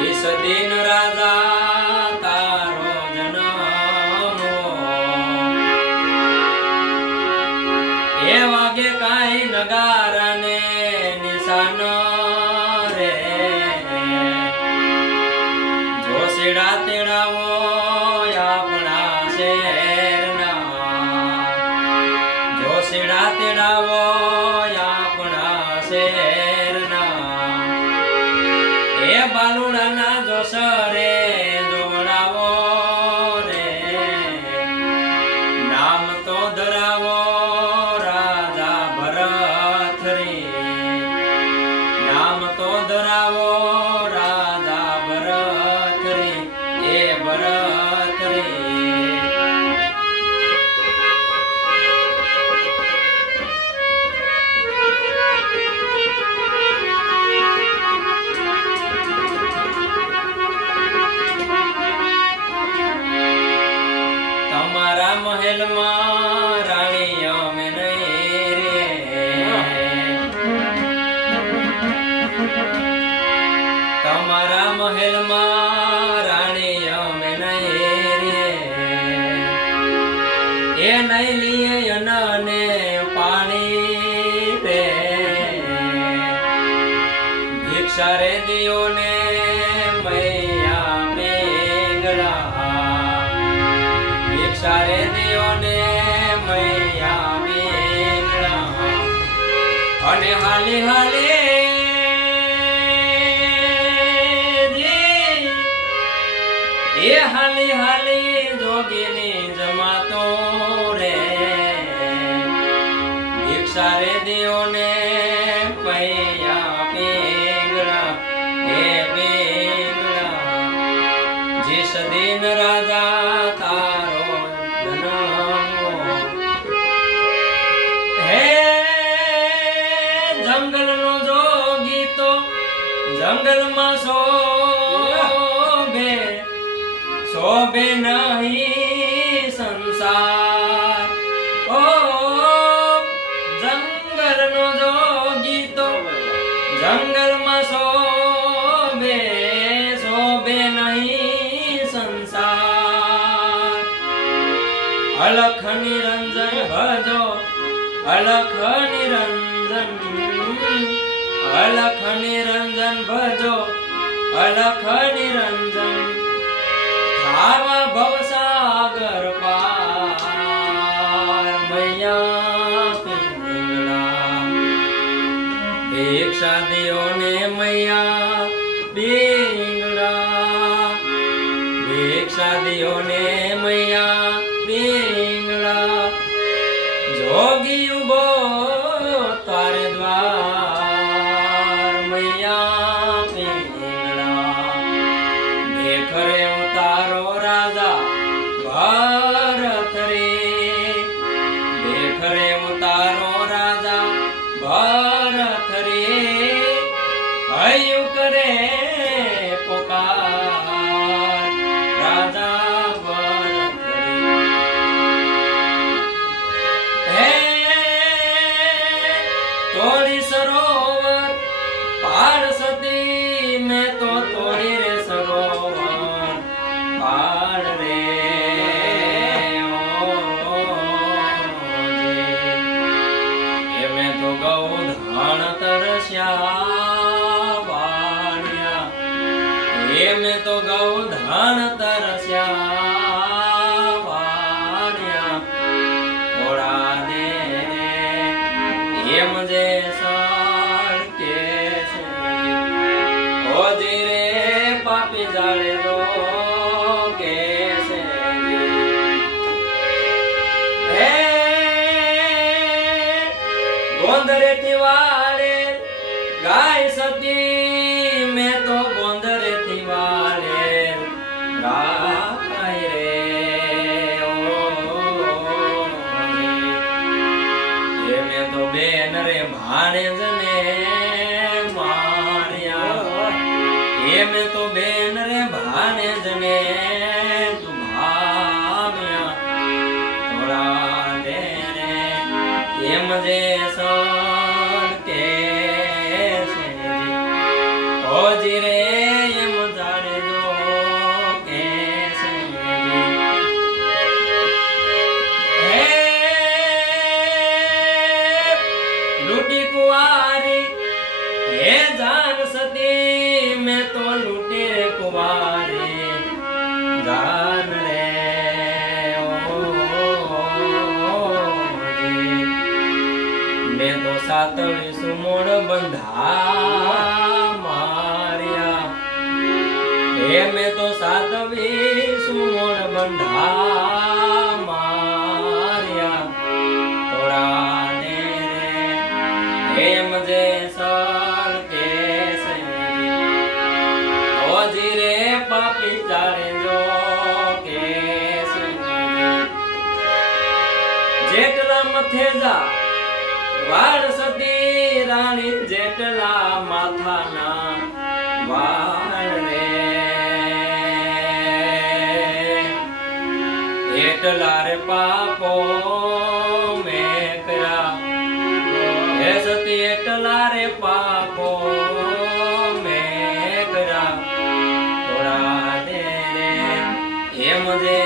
दिन राजा तारो जनमो ए वागे काई नगारा ने निशान रे जोशीड़ा तेड़ावो अपना शेरना जोशीड़ा तेड़ावो अपना शेरना ए बालुड़ा ना जोशरे जोड़ावो रे नाम तो धरावो राजा भरत रे नाम तो धरावो राजा भरत रे ए भरत रे महल में रानिया में नहीं रे तमारा महल में रानिया में नहीं रे ये नहीं लिए अनने पानी रे भिक्षा रे दियो ने मैया मेघड़ा सारे दियो ने मैया मेघड़ा अने हाली हाली ये हाली हाली जोगीनी जमातो रे भिक्षा रे दियो ने मैया मेघड़ा हे मेघड़ा जिस दिन राजा तारो जंगल नो जोगी तो जंगल में शोभे शोभे नहीं संसार ओ जंगल नो जोगी तो जंगल में शोभे शोभे नहीं संसार अलख निरंजन भजो अलख निरंजन अलख निरंजन भजो अलख निरंजन धावा भवसागर पार मैया पिंगला भिक्षा दियो ने मैया पिंगला भिक्षा दियो ने मैया पिंगला जोगी उबो तारे द्वार मैया पिंगला देख रे उतारो राजा भरत रे देख रे उतारो राजा भरत रे हयु करे पुकार राजा भरत रे तोड़ी सरोवर पार सती में तो तोड़ी रे सरोवर पार रे ये मैं तो गौ धान तरस्या वाणिया ये मैं तो गौ धान तरस्या वाणिया थोड़ा दे ये मुझे पापी जाले दो कैसे गोंदरे तिवाले गाय सती में तो गोंदरे तिवाले गाय रे ओ ये में तो बेन रे भाने जने ये में तो बेन रे भाने जने तू भाव्या थोड़ा दे रे ये मुझे सोल के હે જાન સતી મેં તો લૂટી રે કુંવારી જાન રે મેં તો સાતવી સુમોડ બંધા માર્યા હે મેં તો સાતવી સુમોડ બંધા માર્યા થોડા ને રે એમ જે સર કે ઓજી રે પાપી ચારે જો કે જેટલા મથે જા વાળ સતી રાણી જેટલા માથાના વાળ રે એટલા રે પાપો મેં કર્યા હે સતી એટલા રે પાપો મેં કર્યા થોડા દે રે એમ જે